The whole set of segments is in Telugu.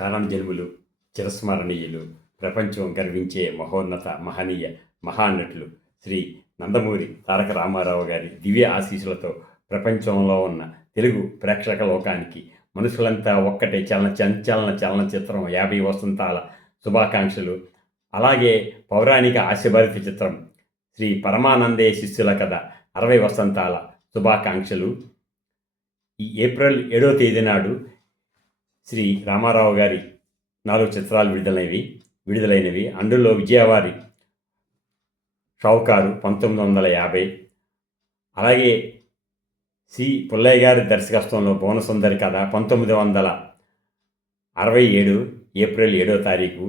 కారణజన్ములు, చిరస్మరణీయులు, ప్రపంచం గర్వించే మహోన్నత మహనీయ మహానటులు శ్రీ నందమూరి తారక రామారావు గారి దివ్య ఆశీస్సులతో ప్రపంచంలో ఉన్న తెలుగు ప్రేక్షక లోకానికి మనుషులంతా ఒక్కటే చలనచిత్రం 50 వసంతాల శుభాకాంక్షలు. అలాగే పౌరాణిక ఆశభరిత చిత్రం శ్రీ పరమానందే శిష్యుల కథ 60 వసంతాల శుభాకాంక్షలు. ఈ ఏప్రిల్ 7వ తేదీ నాడు శ్రీ రామారావు గారి 4 చిత్రాలు విడుదలైనవి. అందులో విజయవారి షావుకారు 1950, అలాగే సి పుల్లయ్య గారి దర్శకత్వంలో భువనసుందరి కథ 1967 ఏప్రిల్ 7వ తారీఖు,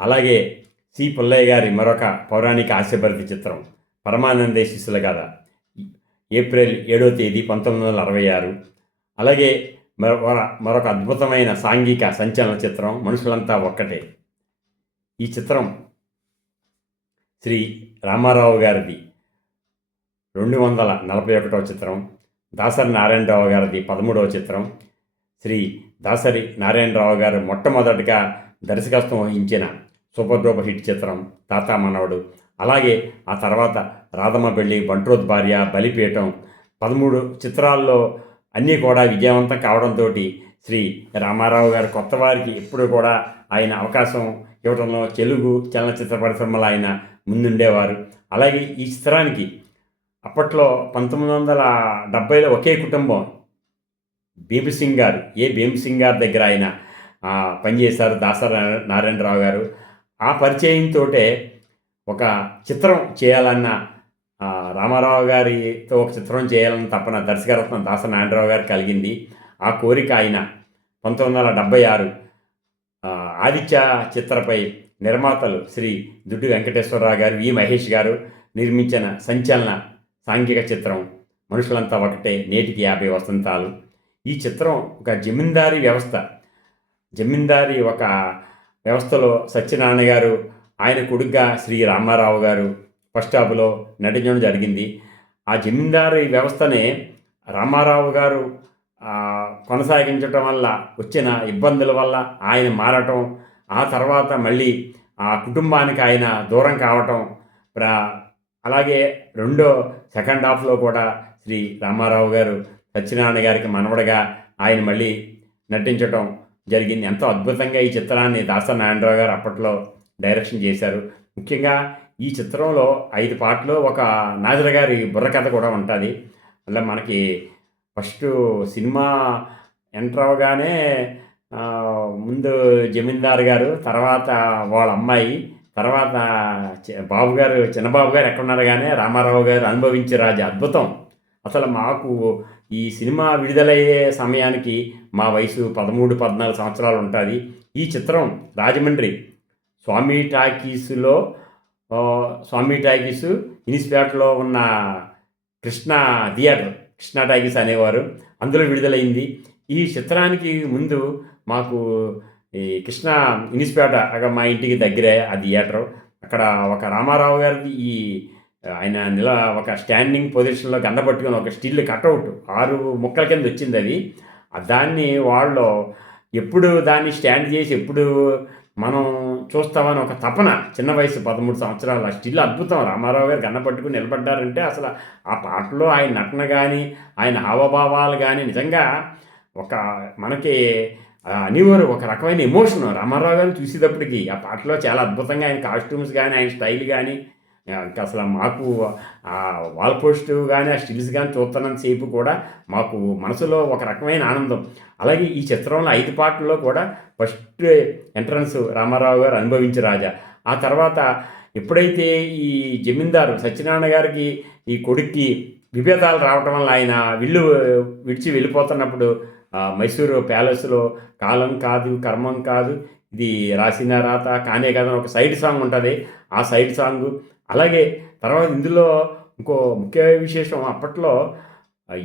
అలాగే సి పుల్లయ్య గారి మరొక పౌరాణిక హాస్యభరిత చిత్రం పరమానందే శిష్యుల కథ ఏప్రిల్ 7వ తేదీ 1966, అలాగే మరొక అద్భుతమైన సాంఘిక సంచలన చిత్రం మనుషులంతా ఒక్కటే. ఈ చిత్రం శ్రీ రామారావు గారిది 241వ చిత్రం, దాసరి నారాయణరావు గారిది 13వ చిత్రం. శ్రీ దాసరి నారాయణరావు గారు మొట్టమొదటిగా దర్శకత్వం వహించిన సూపర్ డూపర్ హిట్ చిత్రం తాత మనవడు. అలాగే ఆ తర్వాత రాధమ్మ పెళ్ళి, బంట్రోత్ భార్య, బలిపీఠం 13 చిత్రాల్లో అన్నీ కూడా విజయవంతం కావడంతో శ్రీ రామారావు గారు కొత్త వారికి ఎప్పుడు కూడా ఆయన అవకాశం ఇవ్వడంలో తెలుగు చలనచిత్ర పరిశ్రమలో ఆయన ముందుండేవారు. అలాగే ఈ చిత్రానికి అప్పట్లో 1970లో ఒకే కుటుంబం భీమసింగ్ గారు, భీమసింగ్ గారి దగ్గర ఆయన పనిచేశారు దాసరి నారాయణరావు గారు. ఆ పరిచయంతో ఒక చిత్రం చేయాలన్న రామారావు గారితో ఒక చిత్రం చేయాలని తప్పన దర్శకరత్నం దాసరి నారాయణరావు గారికి కలిగింది. ఆ కోరిక ఆయన 1976 ఆదిత్య చిత్రపై నిర్మాతలు శ్రీ దుడ్డు వెంకటేశ్వరరావు గారు, వి మహేష్ గారు నిర్మించిన సంచలన సాంఘిక చిత్రం మనుషులంతా ఒకటే, నేటికి 50 వసంతాలు. ఈ చిత్రం ఒక జమీందారీ ఒక వ్యవస్థలో సత్యనారాయణ గారు, ఆయన కొడుగ్గా శ్రీ రామారావు గారు ఫస్ట్ హాఫ్లో నటించడం జరిగింది. ఆ జమీందారీ వ్యవస్థనే రామారావు గారు కొనసాగించడం వల్ల వచ్చిన ఇబ్బందుల వల్ల ఆయన మారటం, ఆ తర్వాత మళ్ళీ ఆ కుటుంబానికి ఆయన దూరం కావటం, అలాగే సెకండ్ హాఫ్లో కూడా శ్రీ రామారావు గారు సత్యనారాయణ గారికి మనవడగా ఆయన మళ్ళీ నటించటం జరిగింది. ఎంతో అద్భుతంగా ఈ చిత్రాన్ని దాసరి నారాయణరావు గారు అప్పట్లో డైరెక్షన్ చేశారు. ముఖ్యంగా ఈ చిత్రంలో 5 పాటలు, ఒక నాజర్ గారి బుర్రకథ కూడా ఉంటుంది. అలా మనకి ఫస్ట్ సినిమా ఎంటర్ అవగానే ముందు జమీందార్ గారు, తర్వాత వాళ్ళ అమ్మాయి, తర్వాత చిన్నబాబు గారు ఎక్కడున్నారు కానీ రామారావు గారు అనుభవించే రాజు అద్భుతం. అసలు మాకు ఈ సినిమా విడుదలయ్యే సమయానికి మా వయసు 13-14 సంవత్సరాలు ఉంటుంది. ఈ చిత్రం రాజమండ్రి స్వామి టాకీసు ఇన్స్పేటలో ఉన్న కృష్ణా టాకీస్ అనేవారు, అందులో విడుదలైంది. ఈ చిత్రానికి ముందు మాకు ఈ కృష్ణా ఇన్స్పేట మా ఇంటికి దగ్గరే ఆ థియేటరు. అక్కడ ఒక రామారావు గారిది ఆయన ఒక స్టాండింగ్ పొజిషన్లో గండ పట్టుకొని ఒక స్టిల్ కట్అవుట్ 6 ముక్కల కింద వచ్చింది. అది దాన్ని వాళ్ళు ఎప్పుడు దాన్ని స్టాండ్ చేసి ఎప్పుడు మనం చూస్తామని ఒక తపన, చిన్న వయసు 13 సంవత్సరాలు. ఆ స్టిల్ అద్భుతం. రామారావు గారు గన్న పట్టుకుని నిలబడ్డారంటే అసలు ఆ పాటలో ఆయన నటన కానీ ఆయన హావభావాలు కానీ నిజంగా మనకి అనేవారు ఒక రకమైన ఎమోషన్. రామారావు గారిని చూసేటప్పటికి ఆ పాటలో చాలా అద్భుతంగా ఆయన కాస్ట్యూమ్స్ కానీ ఆయన స్టైల్ కానీ ఇంకా అసలు మాకు ఆ వాల్ పోస్ట్ కానీ ఆ స్టిల్స్ కానీ చూస్తున్నంత సేపు కూడా మాకు మనసులో ఒక రకమైన ఆనందం. అలాగే ఈ చిత్రంలో 5 పాటల్లో కూడా ఫస్ట్ ఎంట్రన్స్ రామారావు గారు అనుభవించే రాజా. ఆ తర్వాత ఎప్పుడైతే ఈ జమీందారు సత్యనారాయణ గారికి ఈ కొడుక్కి విభేదాలు రావటం వల్ల ఆయన విడిచి వెళ్ళిపోతున్నప్పుడు మైసూరు ప్యాలెస్లో కాలం కాదు కర్మం కాదు ఇది రాసిన రాత కానే కాదని ఒక సైడ్ సాంగ్ ఉంటుంది. ఆ సైడ్ సాంగ్, అలాగే తర్వాత ఇందులో ఇంకో ముఖ్య విశేషం, అప్పట్లో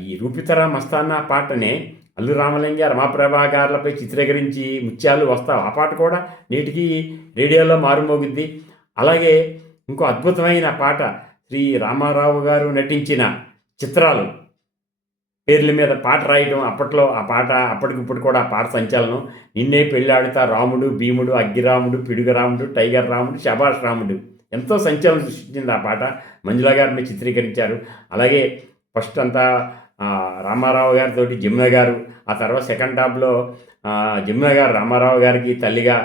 ఈ రూపితరా మస్తానా పాటనే అల్లు రామలింగ, రమాప్రభా గారులపై చిత్రీకరించి ముత్యాలు వస్తావు ఆ పాట కూడా నేటికి రేడియోలో మారుమోగిద్ది. అలాగే ఇంకో అద్భుతమైన పాట శ్రీ రామారావు గారు నటించిన చిత్రాలు పేర్ల మీద పాట రాయటం, అప్పట్లో ఆ పాట అప్పటికిప్పుడు కూడా ఆ పాట సంచలనం. నిన్నే పెళ్ళాడుతా రాముడు, భీముడు, అగ్గిరాముడు, పిడుగురాముడు, టైగర్ రాముడు, శభాష్ రాముడు. ఎంతో సంచలనం సృష్టించింది ఆ పాట. మంజుల గారి మీద చిత్రీకరించారు. అలాగే ఫస్ట్ అంతా రామారావు గారితోటి జమున గారు, ఆ తర్వాత సెకండ్ హాఫ్‌లో జమున గారు రామారావు గారికి తల్లిగా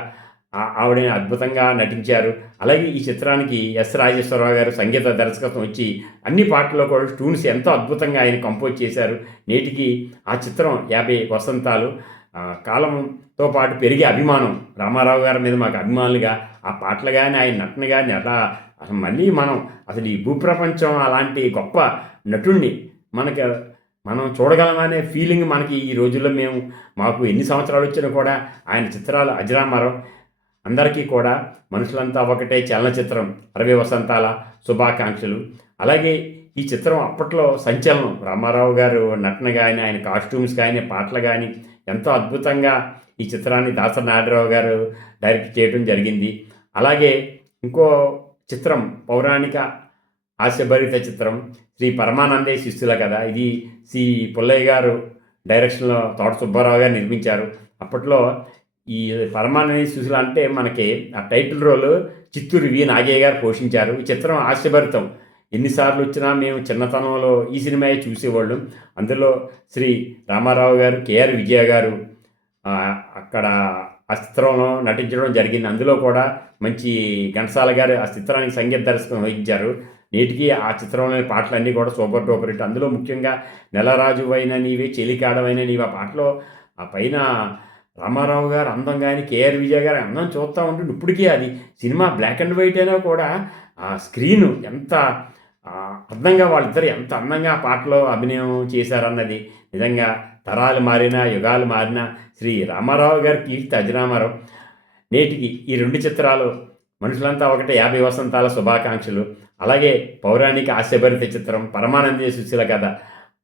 ఆవిడ అద్భుతంగా నటించారు. అలాగే ఈ చిత్రానికి ఎస్. రాజేశ్వరరావు గారు సంగీత దర్శకత్వం వచ్చి అన్ని పాటల్లో కూడా ట్యూన్స్ ఎంతో అద్భుతంగా ఆయన కంపోజ్ చేశారు. నేటికి ఆ చిత్రం 50 వసంతాలు. కాలంతో పాటు పెరిగే అభిమానం, రామారావు గారి మీద మాకు అభిమానులుగా ఆ పాటలు గాని, ఆయన నటన గాని అసలు మళ్ళీ అసలు ఈ భూప్రపంచం అలాంటి గొప్ప నటుడిని మనం చూడగలమనే ఫీలింగ్ మనకి ఈ రోజుల్లో మాకు ఎన్ని సంవత్సరాలు వచ్చినా కూడా ఆయన చిత్రాలు అజరామరం. అందరికీ కూడా మనుషులంతా ఒకటే చలనచిత్రం 60 వసంతాల శుభాకాంక్షలు. అలాగే ఈ చిత్రం అప్పట్లో సంచలనం. రామారావు గారు నటన కానీ, ఆయన కాస్ట్యూమ్స్ కానీ, పాటలు కానీ ఎంతో అద్భుతంగా ఈ చిత్రాన్ని దాసరి నారాయణరావు గారు డైరెక్ట్ చేయడం జరిగింది. అలాగే ఇంకో చిత్రం పౌరాణిక హాస్యభరిత చిత్రం శ్రీ పరమానందే శిష్యుల కథ. ఇది సి పుల్లయ్య గారు డైరెక్షన్లో తోట సుబ్బారావు గారు నిర్మించారు. అప్పట్లో ఈ పరమానంద శిష్యులు అంటే మనకి ఆ టైటిల్ రోల్ చిత్తూరు వి నాగయ్య గారు పోషించారు. ఈ చిత్రం హాస్యభరితం. ఎన్నిసార్లు వచ్చినా మేము చిన్నతనంలో ఈ సినిమాయే చూసేవాళ్ళం. అందులో శ్రీ రామారావు గారు, కేఆర్ విజయ గారు అక్కడ ఆ చిత్రంలో నటించడం జరిగింది. అందులో కూడా మంచి ఘంటసాల గారు ఆ చిత్రానికి సంగీత దర్శకత్వం వహించారు. నేటికి ఆ చిత్రంలోని పాటలన్నీ కూడా సూపర్ డూపర్ హిట్. అందులో ముఖ్యంగా నెలరాజువైన నీవే, చెలికాడవైన నీవే ఆ పాటలో ఆ పైన రామారావు గారు అందం కానీ, కేఆర్ విజయ గారు అందం చూస్తూ ఉంటుంటే ఇప్పటికీ అది సినిమా బ్లాక్ అండ్ వైట్ అయినా కూడా ఆ స్క్రీను ఎంత అందంగా వాళ్ళిద్దరు ఎంత అందంగా ఆ పాటలో అభినయం చేశారన్నది నిజంగా తరాలు మారినా యుగాలు మారినా శ్రీ రామారావు గారి కీర్తి అజరామరం. నేటికి ఈ 2 చిత్రాలు మనుషులంతా ఒకటే 50 వసంతాల శుభాకాంక్షలు. అలాగే పౌరాణిక హాస్యభరిత చిత్రం పరమానంద శిష్యుల కథ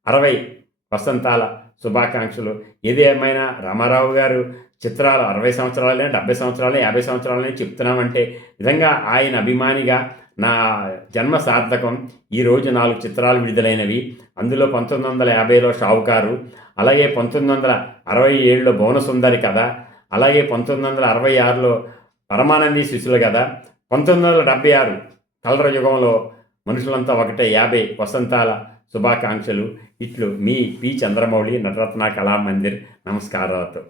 60 వసంతాల శుభాకాంక్షలు. ఏది ఏమైనా రామారావు గారు చిత్రాలు 60 సంవత్సరాలనే, 70 సంవత్సరాలనే, 50 సంవత్సరాలనే చెప్తున్నామంటే నిజంగా ఆయన అభిమానిగా నా జన్మ సార్థకం. ఈరోజు 4 చిత్రాలు విడుదలైనవి. అందులో 1950లో షావుకారు, అలాగే 1967లో భువనసుందరి కథ, అలాగే 1966లో పరమానంది శిష్యుల కథ, 1976 కలర యుగంలో మనుషులంతా ఒకటే 50 వసంతాల శుభాకాంక్షలు. ఇట్లు మీ పి. చంద్రమౌళి, నటరత్న కళామందిర్. నమస్కారాలతో.